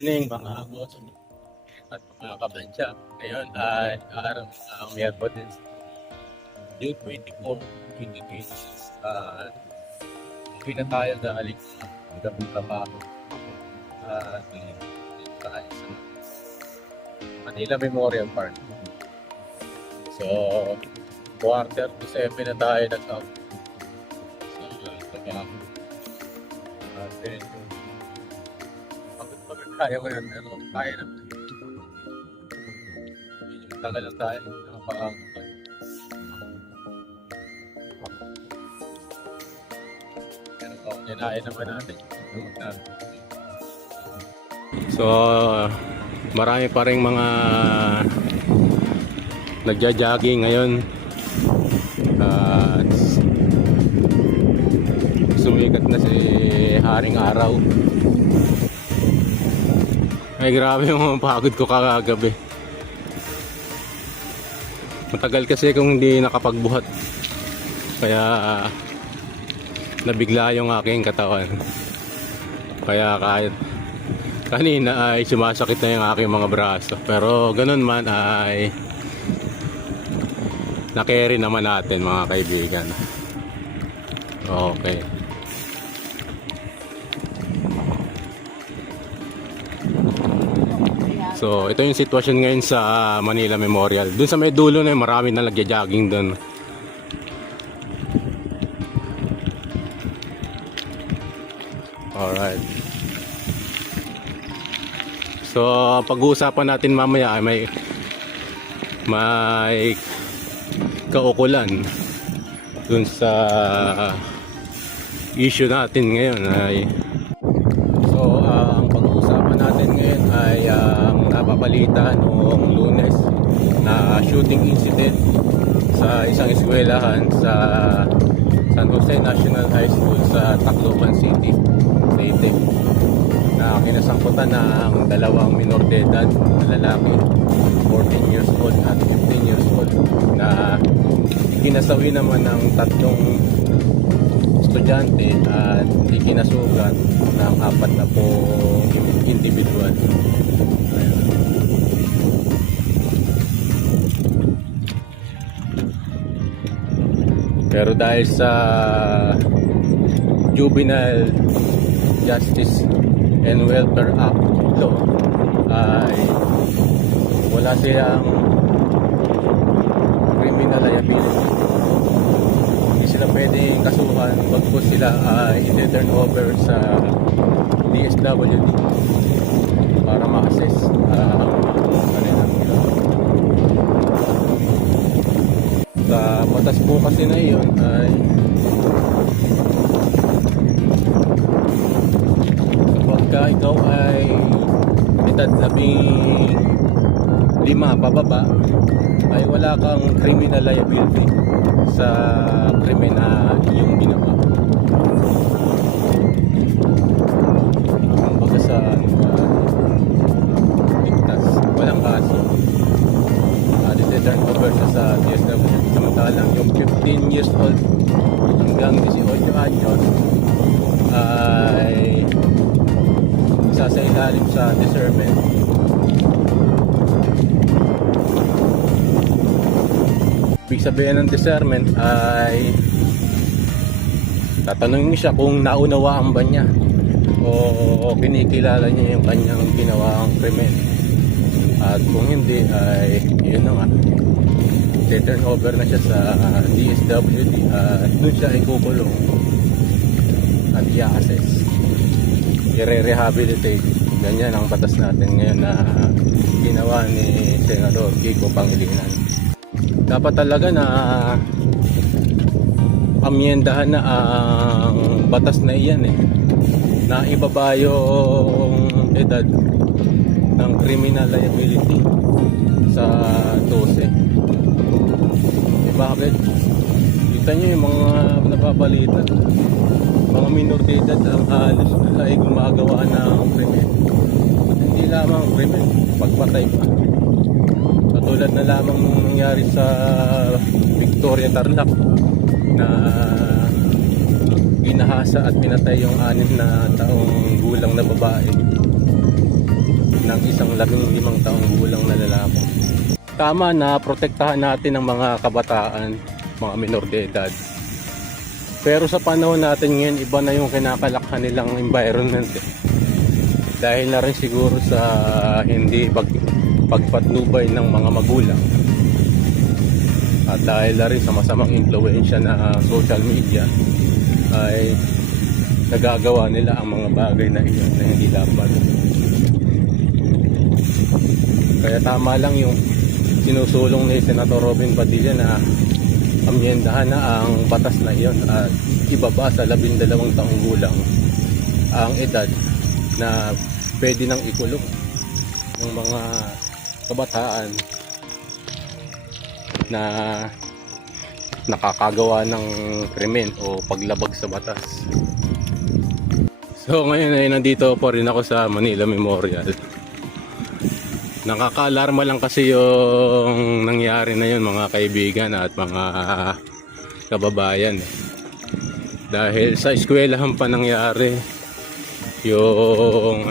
Mga boss at mga kabansya. Ngayon ay araw ng Miyerkules, June 24, 2026. Uwi na tayo dahil gabi trabaho. Dito tayo sa Manila Memorial Park. So, quarter to 7 na tayo nag-out sa trabaho. Pagod tayo ngayon, pero kaya naman. Tagal lang tayo, nakapakakot. Pero ninain naman natin. So, marami pa rin mga nagja-jogging ngayon. Sumikat na si Haring Araw. Ay, grabe yung pagod ko kagabi. Matagal kasi kung hindi nakapagbuhat. Kaya nabigla yung aking katawan. Kaya kahit kanina ay sumasakit na yung aking mga braso. Pero ganun man ay na-carry naman natin, mga kaibigan. Okay. So, ito yung sitwasyon ngayon sa Manila Memorial. Doon sa may dulo na marami na nagja-jogging doon. Alright. So, pag-uusapan natin mamaya ay may kaukulan doon sa issue natin ngayon ay ang pag-uusapan natin ngayon ay napabalita noong Lunes na shooting incident sa isang eskwelahan sa San Jose National High School sa Tacloban City, Leyte, na kinasangkutan ng dalawang minor de edad na lalaki, 14 years old at 15 years old, na ikinasawi naman ng tatlong estudyante at ikinasugat ng 40 individual. Pero dahil sa Juvenile Justice and Welfare Act law ay wala silang criminal liability. Hindi sila pwedeng kasuhan bagkus sila ay i-turn over sa DSWD para ma-assess sa batas po kasi na iyon ay pagka ikaw ay edad 15 pababa ay wala kang criminal liability sa krimen na iyong ginawa. Kumbaga sa ligtas, walang kaso. Turn over sa DSWD. Samantalang yung 15 years old hanggang 18 anyos ay isa sa ilalim sa discernment. Ibig sabihin ng discernment ay tatanungin siya kung naunawaan ba niya o kinikilala niya yung kanyang ginawang krimen. At kung hindi ay yun na nga, turn over na siya sa DSWD at doon siya ikukulong at i-assess, i-rehabilitate. Ganyan ang batas natin ngayon na ginawa ni Senador Kiko Pangilinan. Dapat talaga na amyendahan na ang batas na iyan na ibaba yung edad ng criminal liability sa 12. Bakit? Kita nyo yung mga nababalita, mga minor de edad ang halos ay gumagawa ng krimen. Hindi lamang krimen, pagpatay pa. Katulad na lamang nung nangyari sa Victoria, Tarlac, na ginahasa at pinatay yung 6 na taong gulang na babae. ng isang 15 taong gulang na lalaki. Tama na protektahan natin ang mga kabataan, mga minor de edad. Pero sa panahon natin ngayon, iba na yung kinakalakhan nilang environment eh. Dahil na rin siguro sa hindi pagpatnubay ng mga magulang. At dahil na rin sa masamang impluwensya na social media, ay nagagawa nila ang mga bagay na iyon na hindi dapat. Kaya tama lang yung sinusulong ni Senator Robin Padilla na amyendahan na ang batas na iyon at ibaba sa 12 taong gulang ang edad na pwede nang ikulong ng mga kabataan na nakakagawa ng krimen o paglabag sa batas. So ngayon ay nandito po rin ako sa Manila Memorial. Nakakaalarma lang kasi yung nangyari na yun mga kaibigan at mga kababayan eh. Dahil sa eskwelahan pa nangyari yung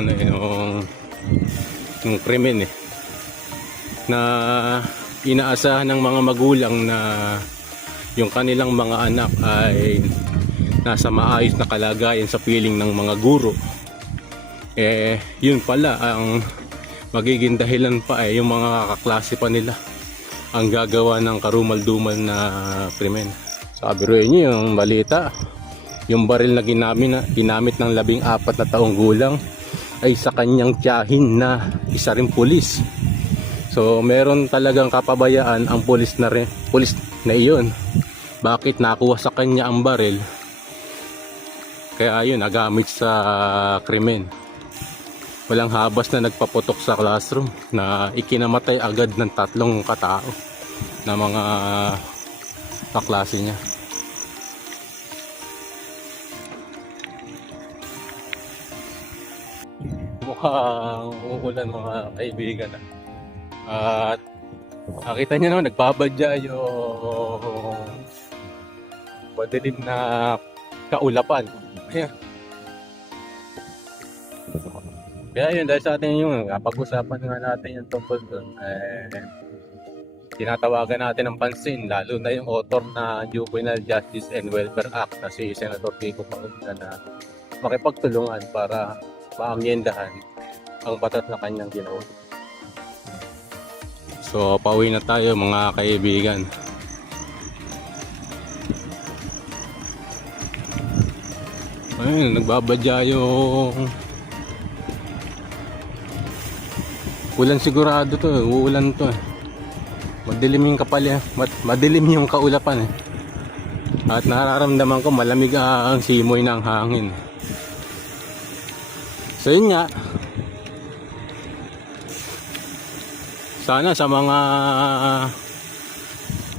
yung krimen eh, na inaasahan ng mga magulang na yung kanilang mga anak ay nasa maayos na kalagayan sa piling ng mga guro. Eh yun pala ang magiging dahilan pa eh, yung mga kaklase pa nila ang gagawa ng karumal-dumal na krimen. Sabiruin nyo yung balita, yung baril na ginamit ng 14 na taong gulang ay sa kanyang tiyahin na isa rin pulis. So meron talagang kapabayaan ang pulis na iyon. Bakit nakuha sa kanya ang baril? Kaya yun, nagamit sa krimen. Walang habas na nagpaputok sa classroom na ikinamatay agad ng 3 katao na mga kaklase niya. Mukhang uulan mga kaibigan. At nakita niyo naman, nagbabadya yung madilim na kaulapan. Ayan. Kaya yun, dahil sa atin yung pag-usapan nga natin yung tungkol doon, tinatawagan natin ng pansin, lalo na yung author na Juvenile Justice and Welfare Act na si Senator Kiko Pangilinan na makipagtulungan para maamyendahan ang batas na kanyang ginawa. So, pauwi na tayo mga kaibigan. Ayun, nagbabadya yung ulan, sigurado to, uulan to. Madilim yung madilim yung kaulapan eh. At nararamdaman ko malamig ang simoy ng hangin. So yun nga. Sana sa mga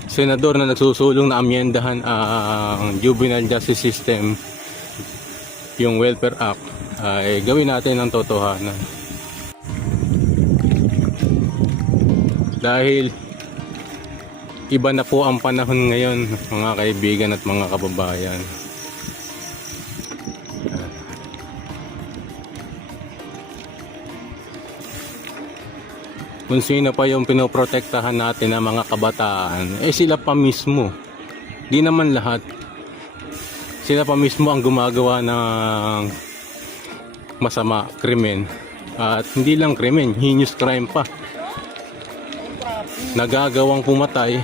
senador na nagsusulong na amyendahan ang Juvenile Justice System, yung Welfare Act, ay gawin natin ng totohanan. Dahil iba na po ang panahon ngayon mga kaibigan at mga kababayan. Kung sino pa yung pinoprotektahan natin ng mga kabataan, eh sila pa mismo. Di naman lahat. Sila pa mismo ang gumagawa ng masama, krimen. At hindi lang krimen, heinous crime pa. Nagagawang pumatay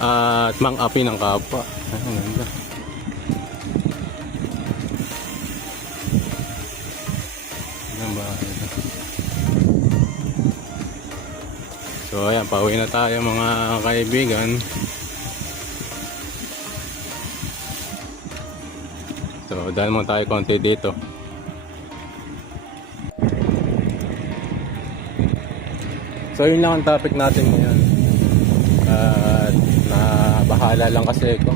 at mang-api ng kapwa. Ang ganda. So ayan, pauwi na tayo mga kaibigan. So dahil mo tayo konti dito. So yun lang ang topic natin ngayon. At nabahala lang kasi ako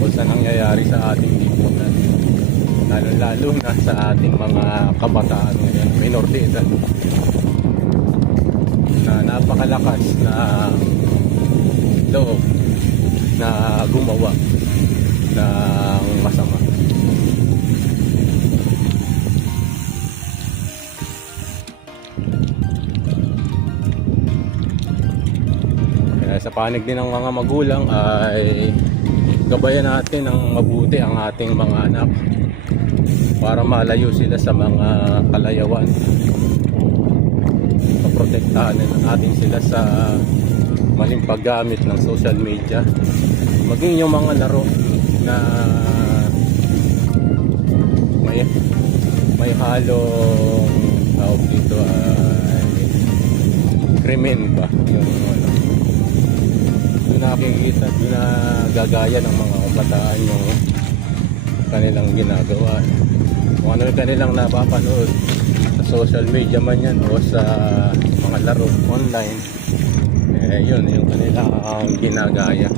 kung saan nangyayari sa ating lipunan, lalo na sa ating mga kabataan ngayon, minor de edad, na napakalakas na loob na gumawa ng panig din ng mga magulang ay gabayan natin ng mabuti ang ating mga anak para malayo sila sa mga kalayawan. Protektahan natin sila sa maling paggamit ng social media, maging yung mga laro na may halong tawag dito ay krimen ba yung ano, doon nakikita, doon na gagaya ng mga kabataan yung kanilang ginagawa, kung ano yung kanilang napapanood sa social media man yan o sa mga laro online, eh yun yung kanilang ginagaya.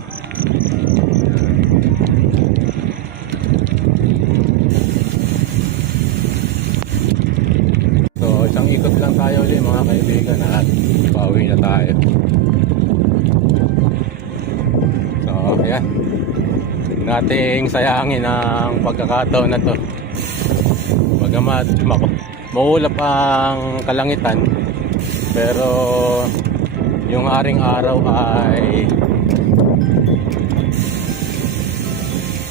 So isang ikot lang tayo ulit mga kaibigan at pauwi na tayo. So ayan, nating sayangin ang pagkakataon na to. Bagamat maulap ang kalangitan, pero yung aring araw ay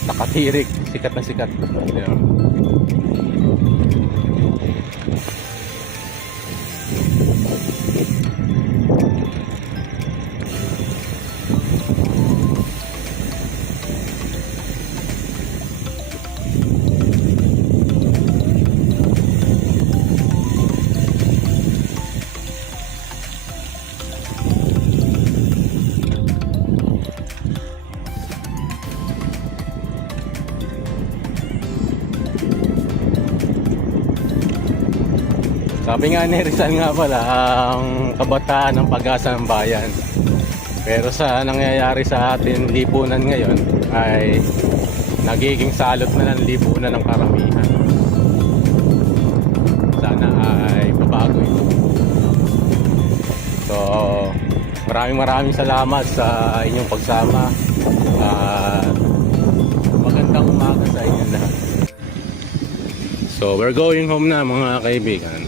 nakatirik, sikat na sikat. Ayan. Sabi nga ni Rizal nga pala, ang kabataan ng pag-asa ng bayan. Pero sa nangyayari sa atin lipunan ngayon ay nagiging salot na ng lipunan ng karamihan. Sana ay babago ito. So maraming salamat sa inyong pagsama at magandang umaga sa inyo lahat. So we're going home na mga kaibigan.